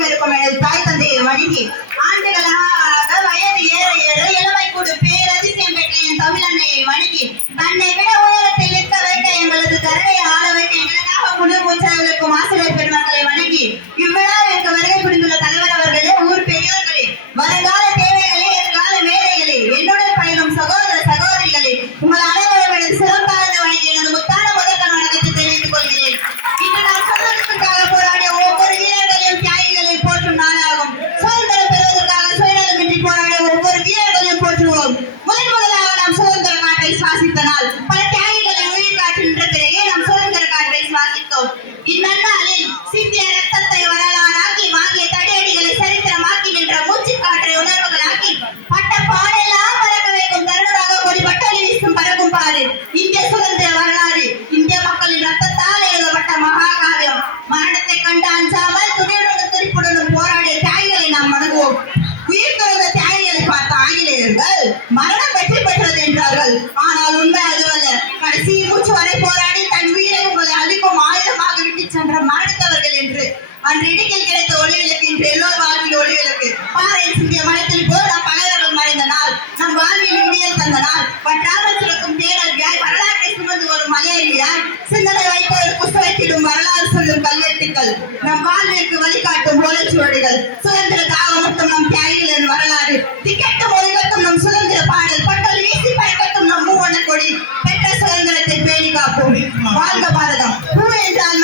அனைவருக்கும் எனது தாய் தந்தையை வணங்கி ஆண்டுகளாக வயது ஏற ஏற இளமை கூடு பேரதிசயம் பெற்ற என் தமிழ் அன்னையை வணங்கி தன்னை விட உயரத்தில் நிற்க வைக்க எங்களது கருணையை ஆள வைக்க எங்களுக்காக முழு மூச்சவர்களுக்கும் ஆசிரியர் பெருமக்களை வணங்கி இவ்விழாவிற்கு வருகை புரிந்துள்ள தலைவர் அவர்களே, ஊர் பெரியோர்களே, வருங்கால தேவைகளே, எதிர்கால மேதைகளே, என்னுடன் பயணம் சகோதர சகோதரிகளே, உங்கள் அனைவரும் எனது சிறப்பாக வணங்கி எனது முத்தான முதற்கண் வணக்கத்தை தெரிவித்துக் கொள்கிறேன். இன்று நாம் சுதந்திரத்திற்காக போராடிய ஒவ்வொரு வீரர்களையும் தியாகிகளையும் போற்றும் நாளாகும். சுதந்திரம் பெறுவதற்காக சுயநலமின்றி போராடிய ஒவ்வொரு வீரர்களையும் போற்றுவோம். முதலாக நாம் சுதந்திர காற்றை சுவாசித்த நாள். பல தியாகிகளை உயிர் காற்றுகின்ற பிறகே நாம் சுதந்திர காற்றை சுவாசித்தோம். இந்நன்னாளில் சிந்திய ரத்தத்தை வரலாறாக்கி வாங்கிய தடியடிகளை சரித்திரமாக்கி நின்ற மூச்சு காற்றை உணர்வுகளாக்கி பட்ட பாடெல்லாம் பறக்க வைக்கும் தருணமாக கொடி பட்டொலி வீசும் பறக்கும் பாரு இந்திய சுதந்திர வரலாறு. இந்திய மக்களின் ரத்தத்தால் எழுதப்பட்ட மகாகாவியம். மரணத்தை கண்டு அஞ்சாமல் துணியுடன் துடிப்புடனும் போராடிய தியாகிகளை நாம் வணங்குவோம். உயிர் துறந்த தியாகிகளை பார்த்த ஆங்கிலேயர்கள் மரணம் வெற்றி பெற்றது என்றார்கள். ஆனால் உண்மை அதுவல்ல. கடைசி மூச்சு வரை போராடி தன் உயிரை உங்களை அளிக்கும் ஆயுதமாக விட்டு சென்ற மரணித்தவர்கள் என்று. அன்று இடுக்கில் கிடைத்த ஒளிவிளக்கு இன்று எல்லோர் வாழ்வில் ஒளிவிளக்கு. பாறையில் சிந்திய மனத்தில் போல் நம் பகைவர்கள் மறைந்த நாள், நம் வாழ்வில் விடியல் தந்த நாள். வற்றாமல் சுரக்கும் தேடல்வியாய் வரலாற்றை சுமந்து வரும் மலையேறியாய் சிந்தனை வைப்பவர் புஸ்தகத்திலும் வரலாறு சொல்லும் கல்வெட்டுக்கள் நம் வாழ்விற்கு வழிகாட்டும் ஓலைச்சுவடிகள். சுதந்திர தாகமட்டும் நம் தியாகிகளின் வரலாறு. திக்கட்டும் ஒளிகட்டும் நம் சுதந்திர பாடல். பட்டொலி வீசி பறக்கட்டும் நம் மூவண்ண கொடி. பெற்ற சுதந்திரத்தை பேணி காப்போம். வாழ்க பாரதம். பூ என்றால்